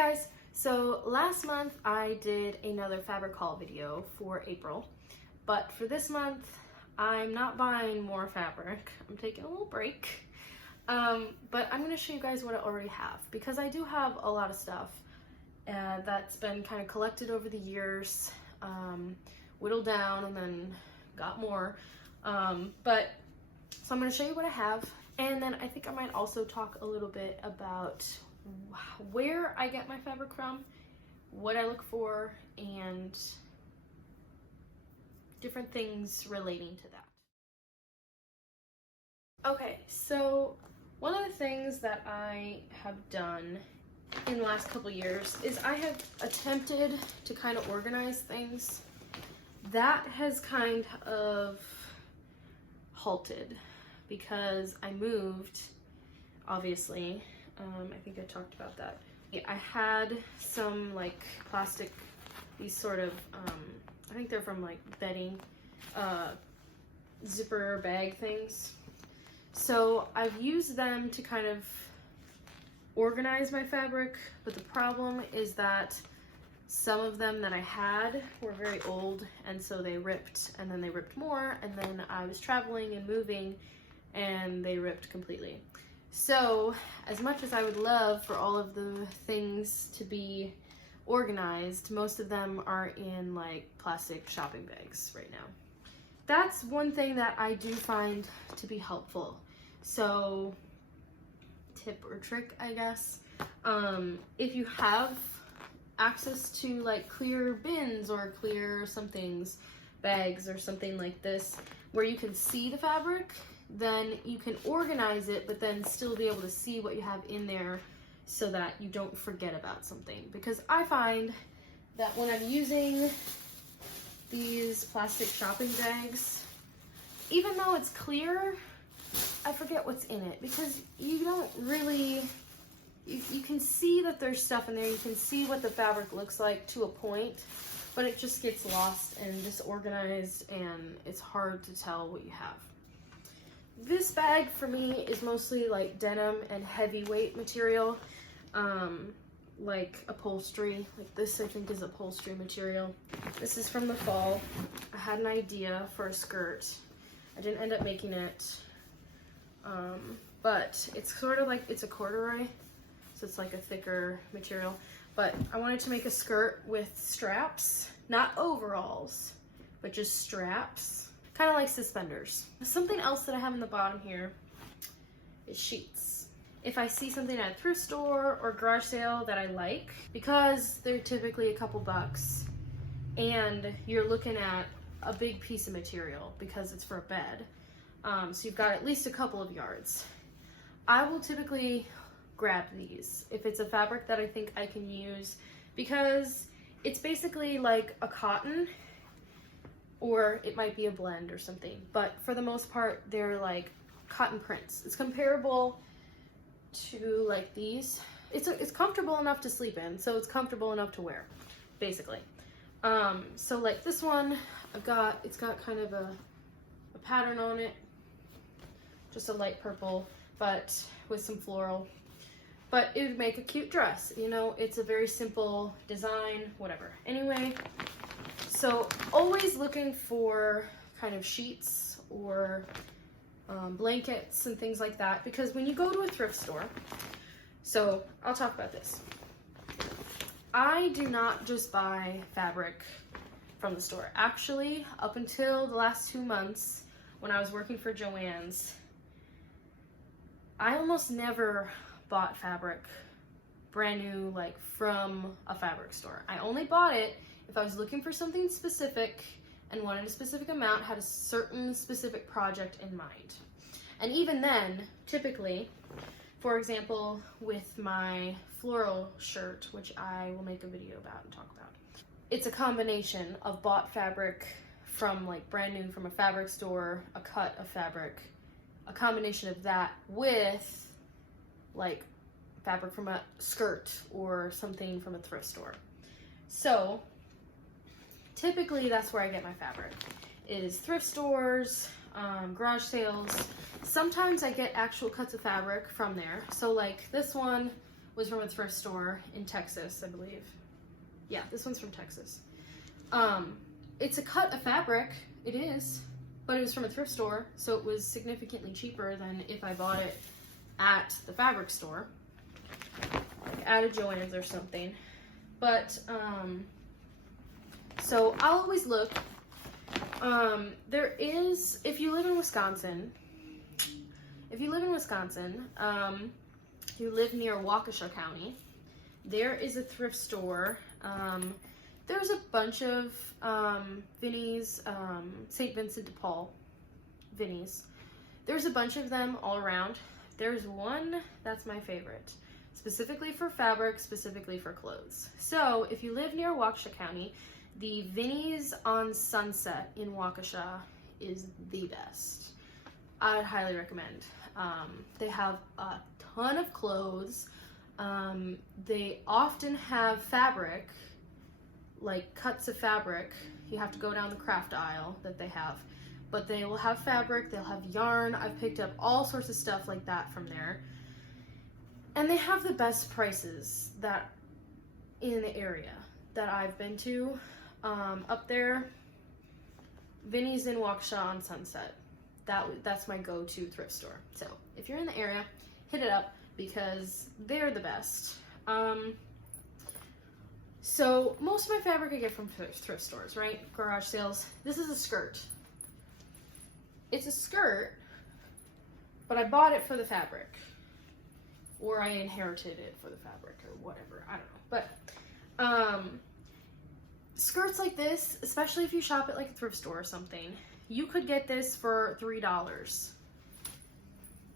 guys, so last month I did another fabric haul video for April, but for this month I'm not buying more fabric. I'm taking a little break, but I'm going to show you guys what I already have, because I do have a lot of stuff that's been kind of collected over the years, whittled down and then got more, so I'm going to show you what I have, and then I think I might also talk a little bit about where I get my fabric from, what I look for, and different things relating to that. Okay, so one of the things that I have done in the last couple years is I have attempted to kind of organize things. That has kind of halted because I moved, obviously. I think I talked about that. I had some like plastic, these sort of, I think they're from like bedding, zipper bag things. So I've used them to kind of organize my fabric, but the problem is that some of them that I had were very old, and so they ripped, and then they ripped more, and then I was traveling and moving and they ripped completely. So as much as I would love for all of the things to be organized, most of them are in like plastic shopping bags right now. That's one thing that I do find to be helpful. So tip or trick, I guess, if you have access to like clear bins or clear somethings, bags or something like this, where you can see the fabric, then you can organize it, but then still be able to see what you have in there so that you don't forget about something. Because I find that when I'm using these plastic shopping bags, even though it's clear, I forget what's in it, because you don't really, you can see that there's stuff in there, you can see what the fabric looks like to a point, but it just gets lost and disorganized, and it's hard to tell what you have. This bag for me is mostly like denim and heavyweight material, like upholstery. Like this I think is upholstery material. This is from the fall. I had an idea for a skirt. I didn't end up making it, but it's sort of like, it's a corduroy, so it's like a thicker material. But I wanted to make a skirt with straps, not overalls, but just straps. Kind of like suspenders. Something else that I have in the bottom here is sheets. If I see something at a thrift store or garage sale that I like, because they're typically a couple bucks, and you're looking at a big piece of material because it's for a bed, so you've got at least a couple of yards, I will typically grab these if it's a fabric that I think I can use, because it's basically like a cotton, or it might be a blend or something, but for the most part they're like cotton prints. It's comparable to like these. It's comfortable enough to sleep in, so it's comfortable enough to wear, basically. So like this one, it's got kind of a pattern on it, just a light purple, but with some floral. But it would make a cute dress, you know, it's a very simple design, whatever. Anyway, so always looking for kind of sheets or blankets and things like that, because when you go to a thrift store, so I'll talk about this. I do not just buy fabric from the store. Actually, up until the last 2 months when I was working for Joann's, I almost never bought fabric brand new, like from a fabric store. I only bought it if I was looking for something specific and wanted a specific amount, had a certain specific project in mind. And even then, typically, for example, with my floral shirt, which I will make a video about and talk about, it's a combination of bought fabric from like brand new from a fabric store, a cut of fabric, a combination of that with like fabric from a skirt or something from a thrift store. So typically that's where I get my fabric, is thrift stores, garage sales. Sometimes I get actual cuts of fabric from there. So like this one was from a thrift store in Texas, I believe. Yeah, this one's from Texas. It's a cut of fabric, it is, but it was from a thrift store, so it was significantly cheaper than if I bought it at the fabric store, like at a Joann's or something. But, so I'll always look. There is, if you live in Wisconsin, if you live near Waukesha County, there is a thrift store. There's a bunch of Vinnie's, St. Vincent de Paul Vinnie's. There's a bunch of them all around. There's one that's my favorite, specifically for fabric, specifically for clothes. So if you live near Waukesha County, the Vinnie's on Sunset in Waukesha is the best. I'd highly recommend. They have a ton of clothes. They often have fabric, like cuts of fabric. You have to go down the craft aisle that they have, but they will have fabric, they'll have yarn. I've picked up all sorts of stuff like that from there, and they have the best prices that in the area that I've been to. Up there, Vinnie's in Waukesha on Sunset. That's my go-to thrift store. So if you're in the area, hit it up because they're the best. So most of my fabric I get from thrift stores, right? Garage sales. This is a skirt. It's a skirt, but I bought it for the fabric. Or I inherited it for the fabric or whatever. I don't know. But skirts like this, especially if you shop at like a thrift store or something, you could get this for $3.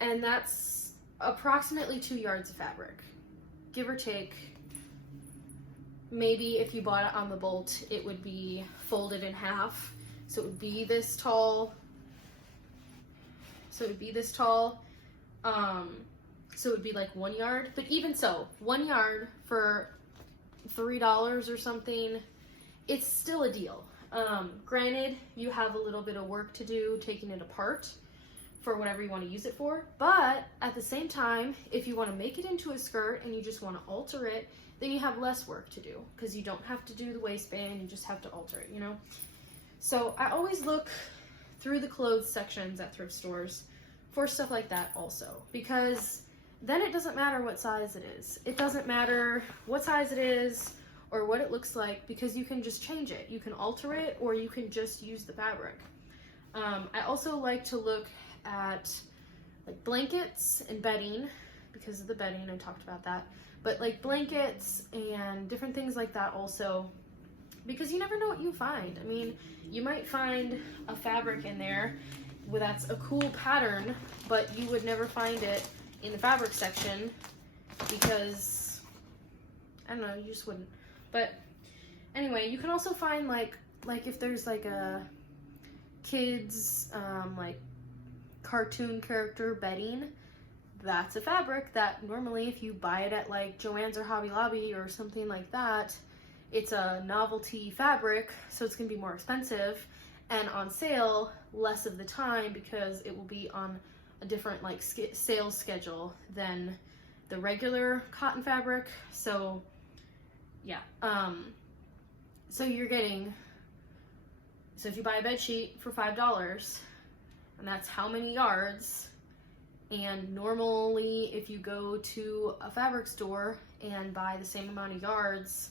And that's approximately 2 yards of fabric, give or take. Maybe if you bought it on the bolt, it would be folded in half. So it would be this tall. So it would be like 1 yard. But even so, 1 yard for $3 or something, it's still a deal. Granted, you have a little bit of work to do taking it apart for whatever you want to use it for, but at the same time, if you want to make it into a skirt and you just want to alter it, then you have less work to do because you don't have to do the waistband, you just have to alter it, you know? So I always look through the clothes sections at thrift stores for stuff like that also, because then it doesn't matter what size it is. It doesn't matter what size it is or what it looks like, because you can just change it. You can alter it, or you can just use the fabric. I also like to look at like blankets and bedding, because of the bedding, I talked about that, but like blankets and different things like that also, because you never know what you find. I mean, you might find a fabric in there that's a cool pattern, but you would never find it in the fabric section because, I don't know, you just wouldn't. But anyway, you can also find like if there's like a kids like cartoon character bedding, that's a fabric that normally if you buy it at like Joann's or Hobby Lobby or something like that, it's a novelty fabric, so it's gonna be more expensive and on sale less of the time because it will be on a different like sales schedule than the regular cotton fabric. So yeah, so you're getting, so if you buy a bed sheet for $5, and that's how many yards, and normally if you go to a fabric store and buy the same amount of yards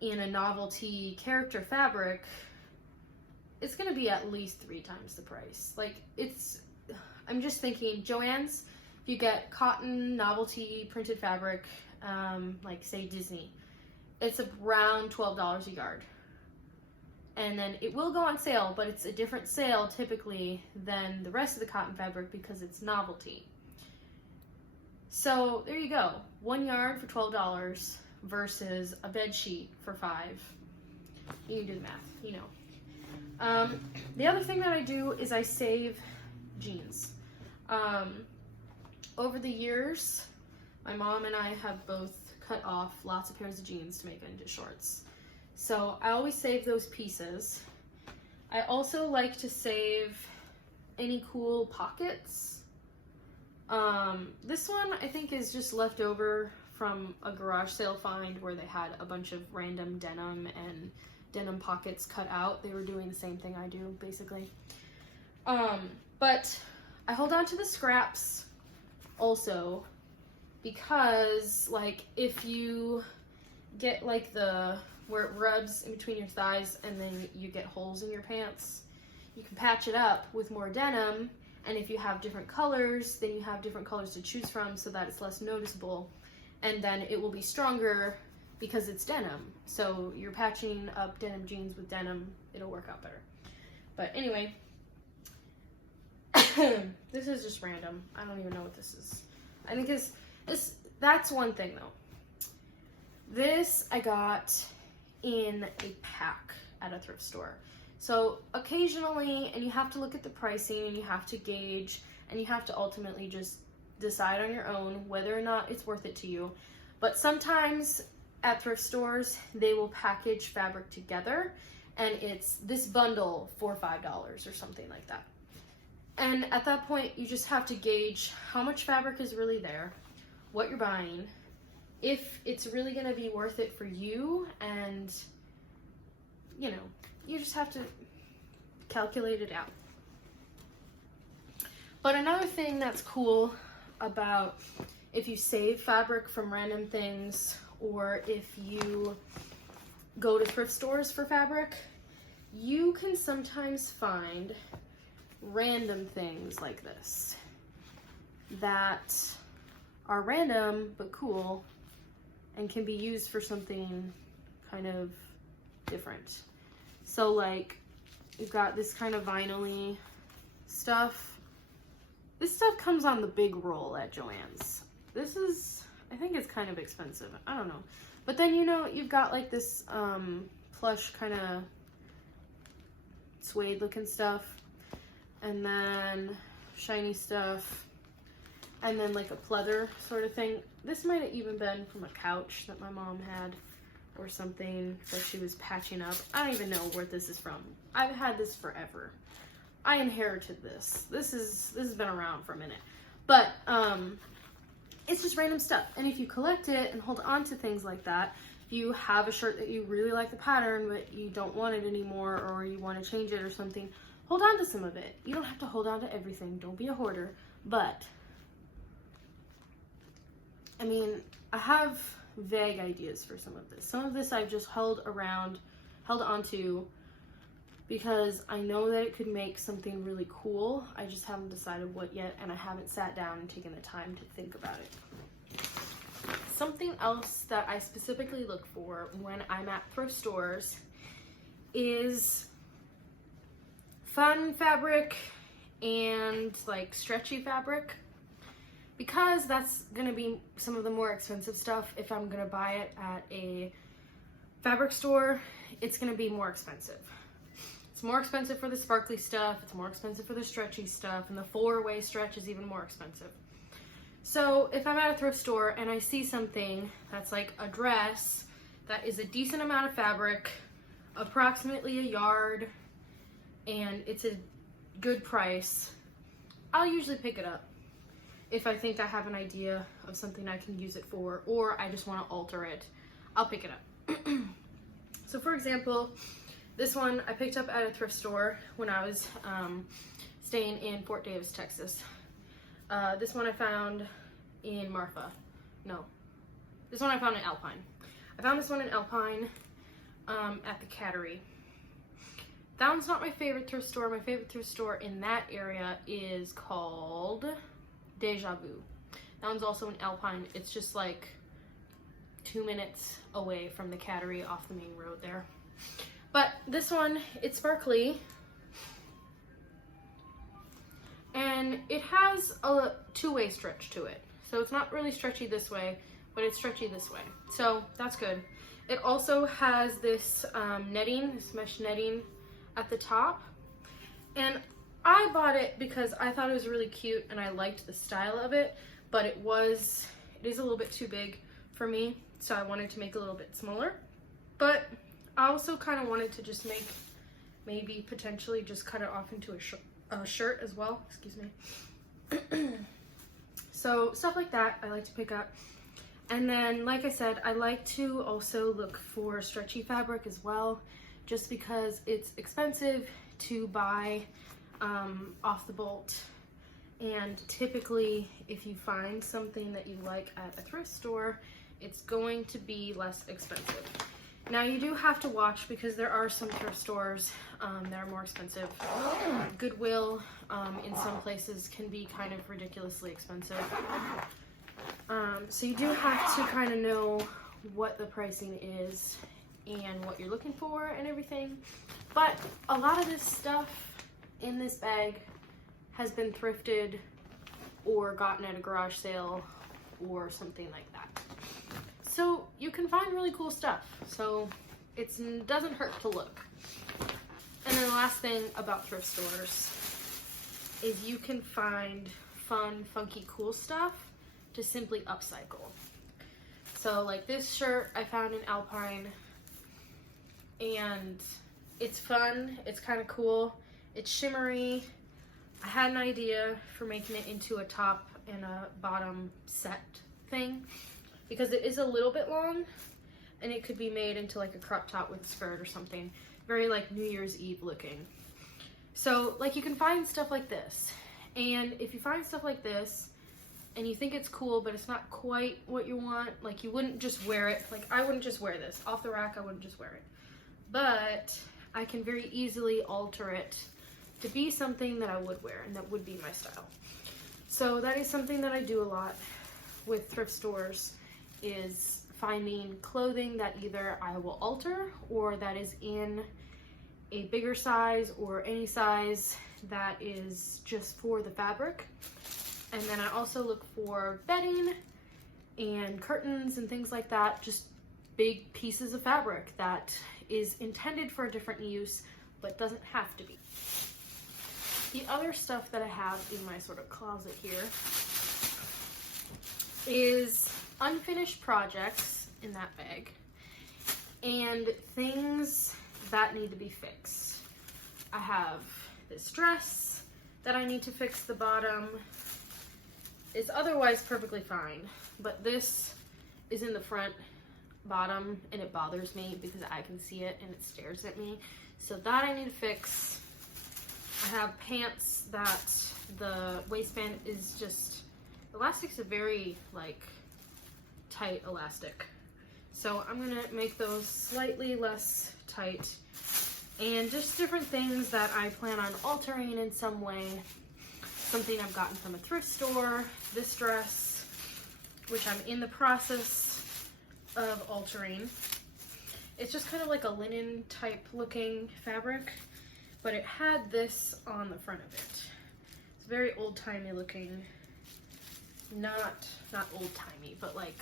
in a novelty character fabric, it's gonna be at least 3 times the price. Like, it's, I'm just thinking, Joann's, if you get cotton novelty printed fabric, like say Disney, it's around $12 a yard. And then it will go on sale, but it's a different sale typically than the rest of the cotton fabric because it's novelty. So there you go, 1 yard for $12 versus a bed sheet for $5. You can do the math, you know. The other thing that I do is I save jeans. Over the years, my mom and I have both cut off lots of pairs of jeans to make it into shorts. So I always save those pieces. I also like to save any cool pockets This one I think is just left over from a garage sale find where they had a bunch of random denim and denim pockets cut out. They were doing the same thing I do, basically. But I hold on to the scraps also because, like, if you get like where it rubs in between your thighs and then you get holes in your pants, you can patch it up with more denim, and if you have different colors, then you have different colors to choose from so that it's less noticeable, and then it will be stronger because it's denim. So you're patching up denim jeans with denim, it'll work out better. But anyway, this is just random. I don't even know what this is. I think that's one thing though. This I got in a pack at a thrift store. So occasionally, and you have to look at the pricing and you have to gauge and you have to ultimately just decide on your own whether or not it's worth it to you. But sometimes at thrift stores, they will package fabric together and it's this bundle for $5 or something like that. And at that point, you just have to gauge how much fabric is really there, what you're buying, if it's really going to be worth it for you, and, you know, you just have to calculate it out. But another thing that's cool about if you save fabric from random things, or if you go to thrift stores for fabric, you can sometimes find random things like this that are random but cool and can be used for something kind of different. So like, you've got this kind of vinyl-y stuff. This stuff comes on the big roll at Joann's. This is, I think it's kind of expensive. I don't know. But then, you know, you've got like this plush kind of suede looking stuff, and then shiny stuff, and then like a pleather sort of thing. This might have even been from a couch that my mom had or something that she was patching up. I don't even know where this is from. I've had this forever. I inherited this. This has been around for a minute. But it's just random stuff. And if you collect it and hold on to things like that, if you have a shirt that you really like the pattern but you don't want it anymore, or you want to change it or something, hold on to some of it. You don't have to hold on to everything. Don't be a hoarder. But I mean, I have vague ideas for some of this. Some of this I've just held onto because I know that it could make something really cool. I just haven't decided what yet, and I haven't sat down and taken the time to think about it. Something else that I specifically look for when I'm at thrift stores is fun fabric and like stretchy fabric, because that's gonna be some of the more expensive stuff. If I'm gonna buy it at a fabric store, it's gonna be more expensive. It's more expensive for the sparkly stuff, it's more expensive for the stretchy stuff, and the 4-way stretch is even more expensive. So if I'm at a thrift store and I see something that's like a dress that is a decent amount of fabric, approximately a yard, and it's a good price, I'll usually pick it up if I think I have an idea of something I can use it for, or I just want to alter it. I'll pick it up. So for example, this one I picked up at a thrift store when I was staying in Fort Davis, Texas. This one I found in Marfa. No, this one I found in Alpine. I found this one in Alpine at the Cattery. That one's not my favorite thrift store. My favorite thrift store in that area is called Deja Vu. That one's also in Alpine. It's just like 2 minutes away from the Cattery off the main road there. But this one, it's sparkly, and it has a 2-way stretch to it. So it's not really stretchy this way, but it's stretchy this way. So that's good. It also has this netting, this mesh netting at the top. And I bought it because I thought it was really cute and I liked the style of it, but it is a little bit too big for me. So I wanted to make it a little bit smaller. But I also kind of wanted to just maybe potentially just cut it off into a shirt as well. Excuse me. So stuff like that I like to pick up. And then, like I said, I like to also look for stretchy fabric as well, just because it's expensive to buy off the bolt. And typically, if you find something that you like at a thrift store, it's going to be less expensive. Now, you do have to watch, because there are some thrift stores that are more expensive. Goodwill in some places can be kind of ridiculously expensive. So you do have to kind of know what the pricing is and what you're looking for and everything. But a lot of this stuff in this bag has been thrifted or gotten at a garage sale or something like that. So you can find really cool stuff. So it doesn't hurt to look. And then the last thing about thrift stores is you can find fun, funky, cool stuff to simply upcycle. So like this shirt I found in Alpine, and it's fun, it's kind of cool, it's shimmery. I had an idea for making it into a top and a bottom set thing, because it is a little bit long and it could be made into like a crop top with a skirt or something. Very like New Year's Eve looking. So like you can find stuff like this. And if you find stuff like this and you think it's cool, but it's not quite what you want, like you wouldn't just wear it. Like I wouldn't just wear this. Off the rack, I wouldn't just wear it. But I can very easily alter it to be something that I would wear and that would be my style. So that is something that I do a lot with thrift stores, is finding clothing that either I will alter or that is in a bigger size or any size that is just for the fabric. And then I also look for bedding and curtains and things like that, just big pieces of fabric that is intended for a different use but doesn't have to be. The other stuff that I have in my sort of closet here is unfinished projects in that bag and things that need to be fixed. I have this dress that I need to fix the bottom. It's otherwise perfectly fine, but this is in the front bottom and it bothers me because I can see it and it stares at me. So that I need to fix. I have pants that the waistband is just, elastic's a very like tight elastic. So I'm gonna make those slightly less tight, and just different things that I plan on altering in some way. Something I've gotten from a thrift store, this dress, which I'm in the process of altering. It's just kind of like a linen type looking fabric, but it had this on the front of it. It's very old-timey looking. Not old-timey, but like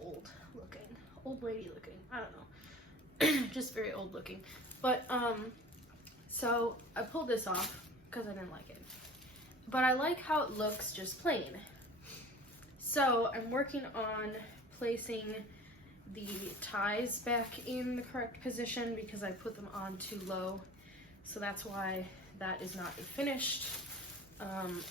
old looking. Old lady looking. I don't know. Just very old looking. But, so I pulled this off because I didn't like it. But I like how it looks just plain. So I'm working on placing the ties back in the correct position because I put them on too low. So that's why that is not a finished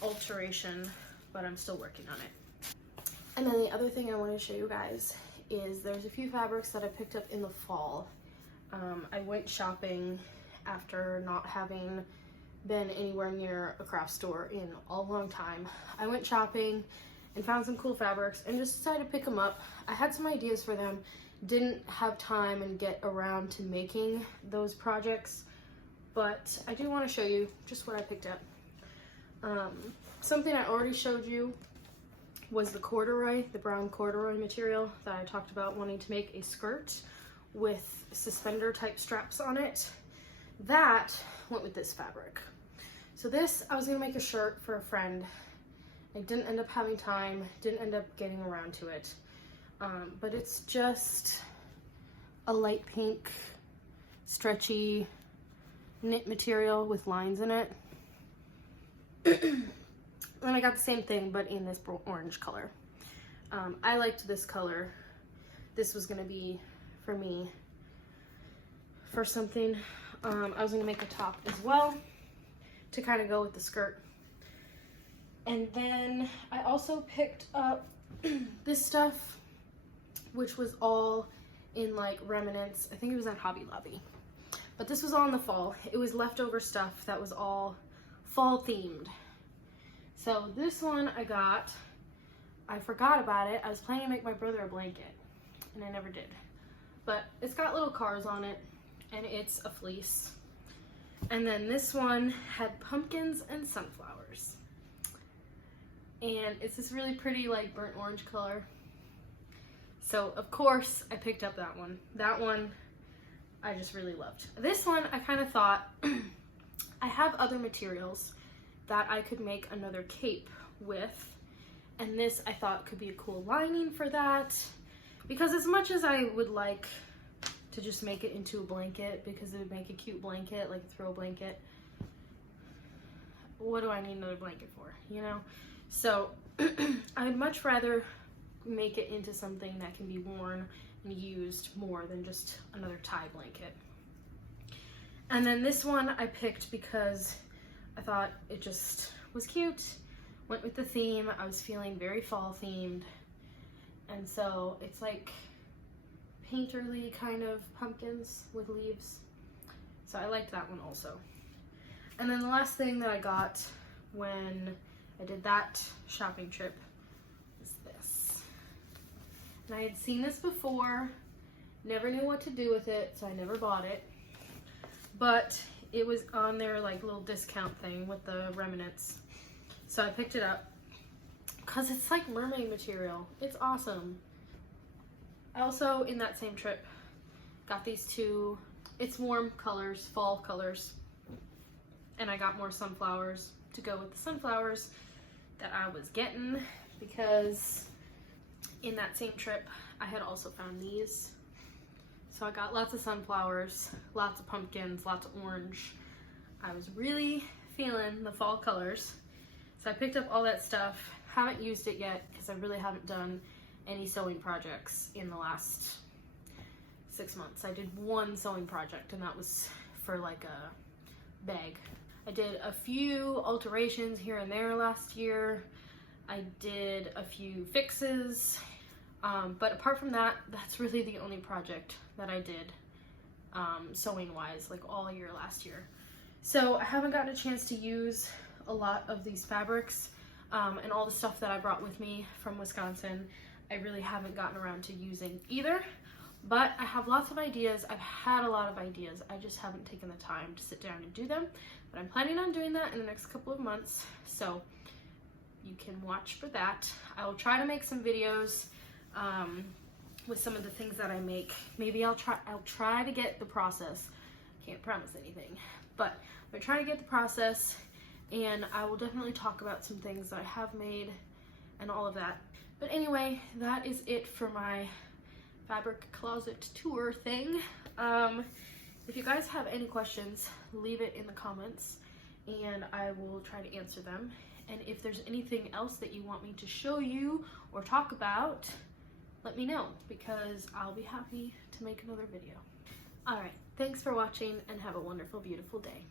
alteration, but I'm still working on it. And then the other thing I want to show you guys is there's a few fabrics that I picked up in the fall. I went shopping after not having been anywhere near a craft store in a long time. I went shopping and found some cool fabrics and just decided to pick them up. I had some ideas for them, didn't have time and get around to making those projects, but I do want to show you just what I picked up. Something I already showed you was the corduroy, the brown corduroy material that I talked about wanting to make a skirt with suspender type straps on it. That went with this fabric. So this, I was gonna make a shirt for a friend. I didn't end up having time, didn't end up getting around to it. But it's just a light pink, stretchy knit material with lines in it. And I got the same thing, but in this orange color. I liked this color. This was gonna be, for me, for something. I was gonna make a top as well to kind of go with the skirt. And then I also picked up this stuff, which was all in like remnants. I think it was at Hobby Lobby. But this was all in the fall. It was leftover stuff that was all fall themed. So this one I forgot about it. I was planning to make my brother a blanket, and I never did. But it's got little cars on it, and it's a fleece. And then this one had pumpkins and sunflowers. And it's this really pretty like burnt orange color. So of course I picked up that one. That one I just really loved. This one I kind of thought, I have other materials that I could make another cape with. And this I thought could be a cool lining for that. Because as much as I would like to just make it into a blanket, because it would make a cute blanket, like a throw blanket, what do I need another blanket for, you know? So I'd much rather make it into something that can be worn and used more than just another tie blanket. And then this one I picked because I thought it just was cute, went with the theme. I was feeling very fall themed, and so it's like painterly kind of pumpkins with leaves, so I liked that one also. And then the last thing that I got when I did that shopping trip is this. And I had seen this before, never knew what to do with it, so I never bought it. But it was on their like little discount thing with the remnants. So I picked it up because it's like mermaid material. It's awesome. I also, in that same trip, got these two, it's warm colors, fall colors. And I got more sunflowers to go with the sunflowers that I was getting, because in that same trip I had also found these. So I got lots of sunflowers, lots of pumpkins, lots of orange. I was really feeling the fall colors. So I picked up all that stuff. Haven't used it yet because I really haven't done any sewing projects in the last 6 months. I did one sewing project, and that was for like a bag. I did a few alterations here and there last year. I did a few fixes, but apart from that, that's really the only project that I did sewing wise, like all year last year. So I haven't gotten a chance to use a lot of these fabrics, and all the stuff that I brought with me from Wisconsin, I really haven't gotten around to using either. But I have lots of ideas. I've had a lot of ideas. I just haven't taken the time to sit down and do them. But I'm planning on doing that in the next couple of months. So you can watch for that. I will try to make some videos with some of the things that I make. Maybe I'll try to get the process. Can't promise anything. But I'm gonna try to get the process, and I will definitely talk about some things that I have made and all of that. But anyway, that is it for my fabric closet tour thing. If you guys have any questions, leave it in the comments and I will try to answer them. And if there's anything else that you want me to show you or talk about, let me know, because I'll be happy to make another video. Alright, thanks for watching and have a wonderful, beautiful day.